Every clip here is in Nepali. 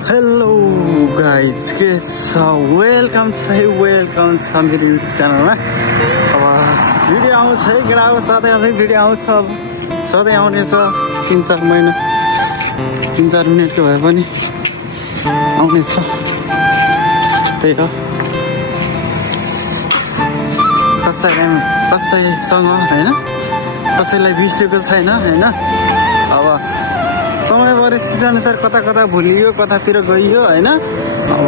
हेलो गाइज के छ वेलकम छ मेरो युट्युब च्यानलमा। अब भिडियो आउँछ है ग्राहक सधैँ भिडियो आउँछ, अब सधैँ आउनेछ 3-4 महिना 3-4 मिनटको भए पनि आउनेछ। त्यही हो कसैसँग होइन, कसैलाई बिर्सेको छैन होइन। अब समय परिस्थिति अनुसार कता कता भुलियो, कतातिर गइयो होइन। अब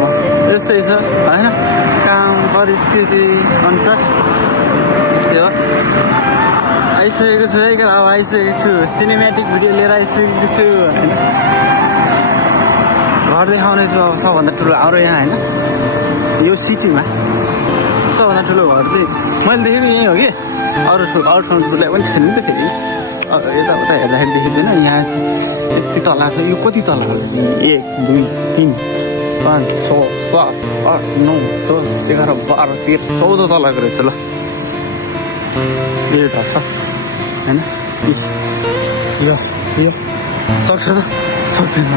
यस्तै छ होइन, काम परिस्थिति अनुसार यस्तै हो। आइसकेको छु है, अब आइसकेको छु, सिनेमेटिक भिडियो लिएर आइसकेको छु होइन। घर देखाउने छु अब सबभन्दा ठुलो हाम्रो यहाँ होइन, यो सिटीमा सबभन्दा ठुलो घर चाहिँ मैले देखेको यहीँ हो कि, अरू ठाउँ ठुलो पनि छैन नि त। फेरि यताउता हेर्दाखेरि देखिँदैन, यहाँ यति तला छ। यो कति तला हो? 1 2 3 5 6 7 8 9 10 11 12 13 14 तलाको रहेछ। ल यो छ होइन, यो सक्छ त सक्दैन।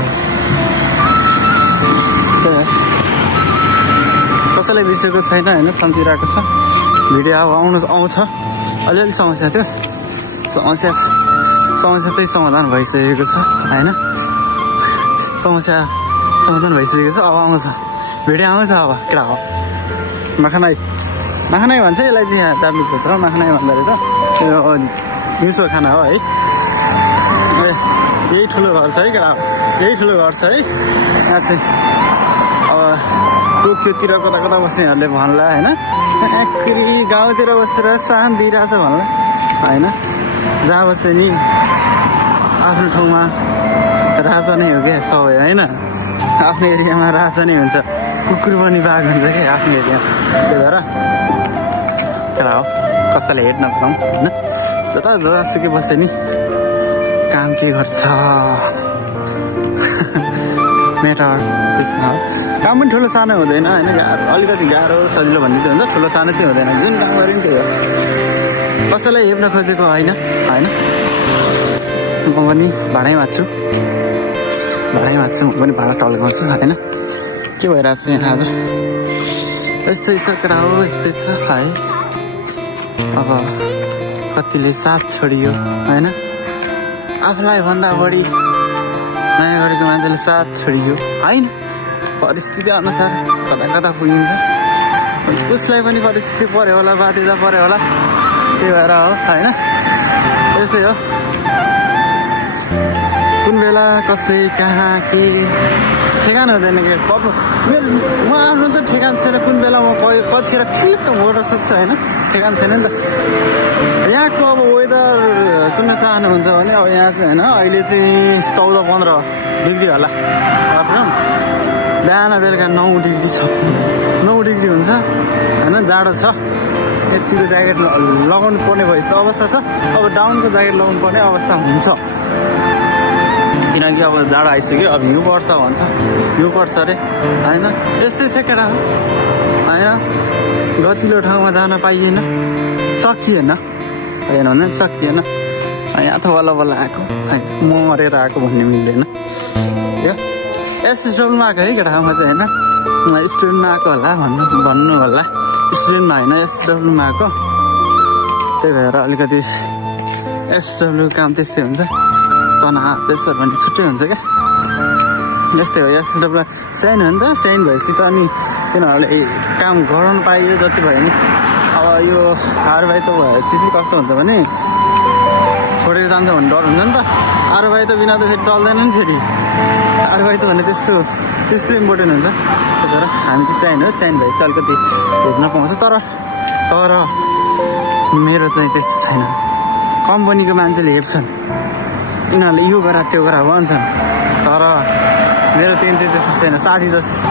कसैलाई बिर्सेको छैन होइन, सम्झिरहेको छ भिडियो। अब आउँछ अलिअलि समस्या थियो, समस्या चाहिँ समाधान भइसकेको छ होइन। समस्या समाधान भइसकेको छ, अब आउँछ भिडियो आउँछ। अब केटा हो माखनाई भन्छ यसलाई चाहिँ, यहाँ डाब्लिएको छ माखनाई भन्दा रहेछ। दिउँसो खाना हो है। यही ठुलो घर छ है केटा हो, यही ठुलो घर छ है यहाँ चाहिँ। अब टोकियोतिर कता कता बस्नेहरूले भन्ला होइन, गाउँतिर बसेर शान्ति दिइरहेछ भन्ला होइन। जहाँ बस्यो नि आफ्नो ठाउँमा राजा नै हो क्या सबै होइन। आफ्नो एरियामा राजा नै हुन्छ, कुकुर पनि बाघ हुन्छ क्या आफ्नो एरियामा। त्यही भएर तर हो कसैलाई हेर्न पाऊँ होइन। जतासुकै बस्यो नि काम के गर्छ मेटर त्यसमा हो। काम पनि ठुलो सानो हुँदैन होइन, अलिकति गाह्रो सजिलो भन्ने चाहिँ हुन्छ, ठुलो सानो चाहिँ हुँदैन। जुन काम गऱ्यो नि त्यही हो, कसैलाई हेर्न खोजेको होइन होइन। म पनि भाँडै माझ्छु, म पनि भाँडा टल्काउँछु होइन। के भइरहेको छ यहाँ आज? यस्तै छ केटा हो, यस्तै छ है। अब कतिले साथ छोडियो होइन, आफूलाई भन्दा बढी माया गरेको मान्छेले साथ छोडियो होइन। परिस्थिति अनुसार कता कता पुगिन्छ, उसलाई पनि परिस्थिति पऱ्यो होला, बाध्यता पऱ्यो होला, त्यही भएर हो होइन। यस्तै हो, कुन बेला कसै कहाँ के ठेगान हुँदैन कि। म आफ्नो त ठेगान छैन, कुन बेला म कतिखेर क्लिक्क मोड्न सक्छ होइन, ठेगान छैन नि त। यहाँको अब वेदर सुन्न चाहनुहुन्छ भने अब यहाँ चाहिँ होइन, अहिले चाहिँ 14-15 डिग्री होला। बिहान बेलुका 9 डिग्री छ, 9 डिग्री हुन्छ होइन, जाडो छ। यतिको ज्याकेट लगाउनु पर्ने अवस्था छ। अब डाउनको ज्याकेट लगाउनु पर्ने अवस्था हुन्छ, किनकि अब जाडो आइसक्यो। अब हिउँ पर्छ भन्छ, हिउँ पर्छ अरे होइन। यस्तै छ केटा हो होइन। गतिलो ठाउँमा जान पाइएन, सकिएन भने सकिएन। यहाँ त बल्ल बल्ल आएको होइन, मरेर आएको भन्ने मिल्दैन। एसएसडब्लुमा आएको है केटामा चाहिँ होइन, स्टुडेन्टमा आएको होला भन्नु होला। स्टुडेन्टमा होइन, एसडब्लुमा आएको। त्यही भएर अलिकति एसडब्लु काम त्यस्तै हुन्छ, तनाव प्रेसर भन्ने छुट्टै हुन्छ क्या। यस्तै हो, एसडब्लु साइन हो नि त। साइन भएपछि त अनि तिनीहरूले काम गराउनु पाइयो जति भयो नि। अब यो कारबाही त भएपछि चाहिँ कस्तो हुन्छ भने छोडेर जान्छ भन्ने डर हुन्छ नि त। कारबाही त बिना त फेरि चल्दैन नि। फेरि कारबाही त भने त्यस्तो इम्पोर्टेन्ट हुन्छ। त्यही भएर हामी चाहिँ साइन हो, साइन भएपछि अलिकति हेर्न पाउँछ। तर मेरो चाहिँ त्यस्तो छैन। कम्पनीको मान्छेले हेप्छन्, यिनीहरूले यो गर त्यो गर भन्छन्, तर मेरो ट्रेन चाहिँ त्यस्तो छैन, साथी जस्तो छ।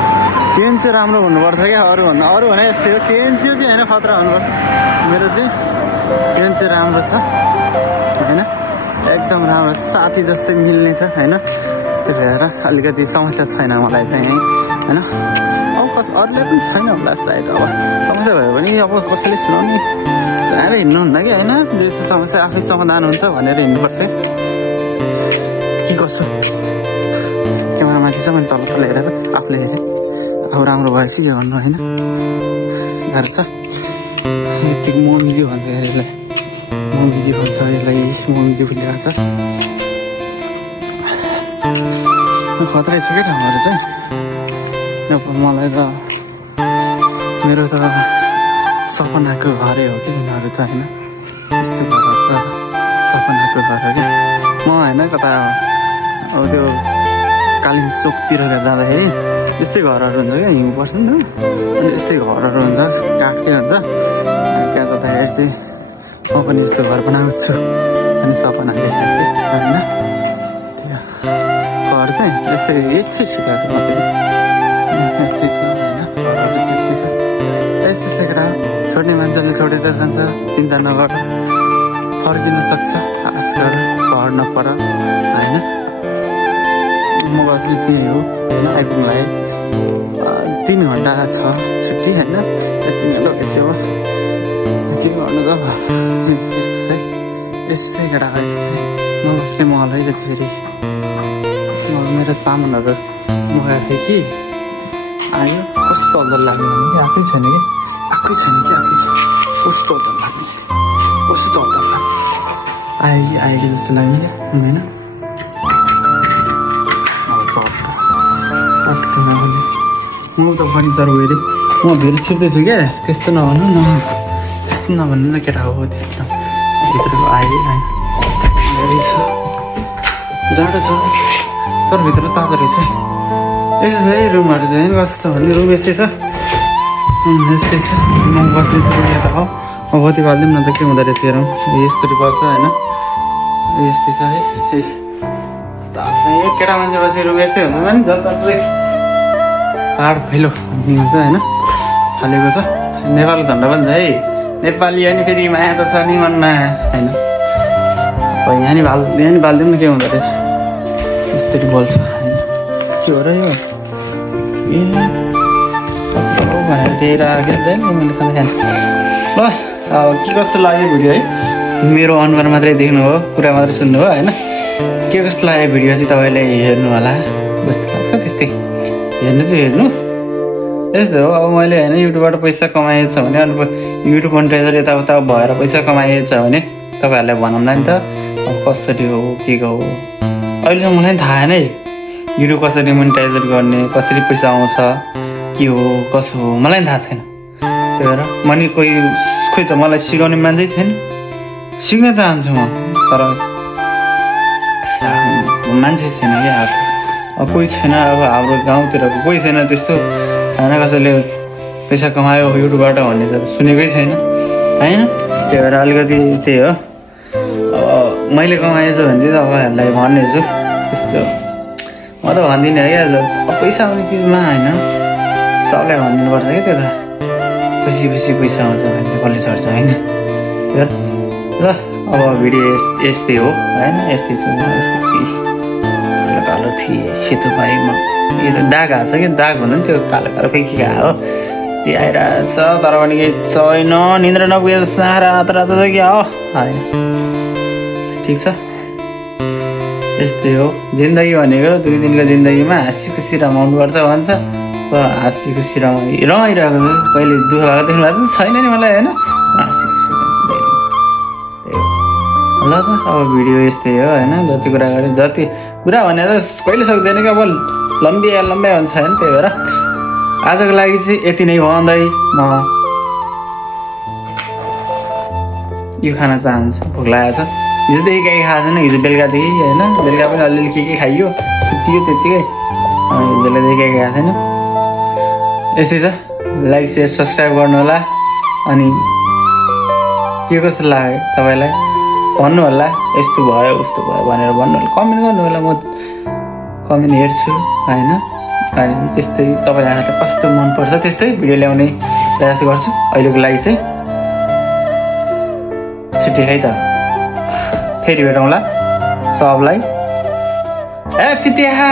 ट्रेन चाहिँ राम्रो हुनुपर्छ क्या, अरू भने यस्तै हो। ट्रेन चाहिँ होइन खतरा हुनुपर्छ। मेरो चाहिँ ट्रेन चाहिँ राम्रो छ होइन, एकदम राम्रो छ, साथी जस्तै मिल्ने छ होइन। त्यही भएर अलिकति समस्या छैन मलाई चाहिँ होइन। अब अरूले पनि छैन होला सायद। अब समस्या भयो भने अब कसैले सुनाउने साह्रै हिँड्नुहुन्न कि होइन। जस्तो समस्या आफै समाधान हुन्छ भनेर हिँड्नुपर्छ कि कसो। क्यामेरामाथि बिर्सिन्छ मैले तल तल हेरेर आफूले हेरेँ अब राम्रो भएपछि के भन्नु होइन गाह्रो छ यतिको मोमजिउ भन्छ यसलाई मोमजिउ भन्छ यसलाई मोमजिउ फुलेको छ खतरै छ क्या ठाउँहरू चाहिँ अब मलाई त मेरो त सपनाको घरै हो कि यिनीहरू त होइन यस्तो घर त सपनाको घर हो क्या म होइन कता अब त्यो कालिम्पोङतिर जाँदाखेरि यस्तै घरहरू हुन्छ क्या हिउँ पर्छ नि त अनि यस्तै घरहरू हुन्छ काठकै हुन्छ त्यहाँ जाँदाखेरि चाहिँ म पनि यस्तो घर बनाउँछु अनि सपना देखेको थिएँ होइन त्यो घर चाहिँ यस्तै सिकाएको मात्रै यस्तै छ होइन घरहरू यस्तै छ यस्तै सिकेर छोड्ने मान्छेले छोडेर जान्छ चिन्ता नगर फर्किन सक्छ आश गर घर नपर होइन म बस्ने चाहिँ हो होइन आइपुग्नुलाई 3 घन्टा छ छुट्टी होइन 3 घन्टा यसो हो के गर्नु त यसै केटाको यसै नबस्ने महलै त फेरि मेरो सामानहरू मगाएको थिएँ कि आयो कस्तो अदर लाग्यो भने कि आएकै छैन कि आएकै छैन कस्तो अदर लाग्ने कस्तो अदर लाग्ने आएको जस्तो लाग्ने क्या होइन म त फर्निचर गएँ अरे म भिड छिप्दैछु क्या त्यस्तो नभन्नु न त्यस्तो नभन्नु न केटा हो त्यस्तो भित्रको आयो होइन छ जाडो छ तर भित्र तातो रहेछ यसो छ है रुमहरू चाहिँ कस्तो छ भने रुम यस्तै छ यस्तै छ म बस्ने चाहिँ यहाँ त हो अब बत्ती बालिदिउँ न त के हुँदो रहेछ हेरौँ यस्तरी पर्छ होइन यस्तै छ है यो केटा मान्छे बस्ने रुम यस्तै हुन्छ नि जताततै पाहाड फैलो भन्ने हुन्छ होइन फालेको छ नेपालको झन्डा पनि छ है नेपाली होइन फेरि माया त छ नि मनमा होइन अब यहाँ नि बालिदिउँ न के हुँदो रहेछ यस्तरी बोल्छ होइन के हो र यो ए भनेर त्यही राखेँ नि मैले खाना खाने ल अब के कस्तो लाग्यो भिडियो है मेरो अनुहार मात्रै देख्नु हो कुरा मात्रै सुन्नु हो होइन के कस्तो लाग्यो भिडियो चाहिँ तपाईँले हेर्नु होला जस्तो लाग्छ त्यस्तै हेर्नु चाहिँ हेर्नु यस्तो हो अब मैले होइन युट्युबबाट पैसा कमाएको छ भने अनि युट्युब मोनेटाइजर यताउता भएर पैसा कमाएको छ भने तपाईँहरूलाई भनौँला नि त अब कसरी हो के हो अहिलेसम्म मलाई थाहा छैन है युट्युब कसरी मोनेटाइजर गर्ने कसरी पैसा आउँछ के हो कसो हो मलाई थाहा छैन त्यही भएर मैले खोइ त मलाई सिकाउने मान्छे छैन सिक्न चाहन्छु म तर मान्छे छैन क्या अब कोही छैन अब हाम्रो गाउँतिरको कोही छैन त्यस्तो होइन कसैले पैसा कमायो युट्युबबाट भन्ने त सुनेकै छैन होइन त्यही भएर अलिकति त्यही हो अब मैले कमाएछु भने चाहिँ तपाईँहरूलाई भन्नेछु त्यस्तो म त भन्दिनँ क्या अब पैसा आउने चिजमा होइन सबलाई भनिदिनुपर्छ क्या त्यो त पछि पैसा आउँछ भने कसले छर्छ होइन ल अब भिडियो यस्तै हो होइन यस्तै छु कालो कालो थिएँ सेतो पाएँ म यो त दाग हाल्छ कि दाग भन्नु नि त्यो कालो कालो के हो त्यो आइरहेछ तर पनि केही छैन निन्द्रा नपुगेर रात रातो छ क्या हो होइन ठिक छ यस्तै हो जिन्दगी भनेको 2 दिनको जिन्दगीमा हाँसी खुसी रमाउनुपर्छ भन्छ हाँसी खुसी रमाइरहेको छ कहिले दुःख भएको देख्नु भएको छैन नि मलाई होइन हाँसी खुसी ल त अब भिडियो यस्तै हो होइन जति कुरा गरेँ जति कुरा भनेर कहिले सक्दैन कि अब लम्बिया हुन्छ होइन त्यही भएर आजको लागि चाहिँ यति नै भन्दै म यो खान चाहन्छु भोक लागेको छ हिजोदेखि केही खाएको छैन हिजो बेलुकादेखि होइन बेलुका पनि अलिअलि के खाइयो त्यतिकै बेलुकादेखि केही खाएको छैन यस्तै छ लाइक सेयर सब्सक्राइब गर्नु होला अनि के कस्तो लाग्यो तपाईँलाई भन्नु होला यस्तो भयो उस्तो भयो भनेर भन्नु होला कमेन्ट गर्नु होला म कमेन्ट हेर्छु होइन अनि त्यस्तै तपाईँलाई कस्तो मनपर्छ त्यस्तै भिडियो ल्याउने प्रयास गर्छु अहिलेको लागि चाहिँ छिट्टै है त फेरि भेटौँला सबलाई ए फितिहा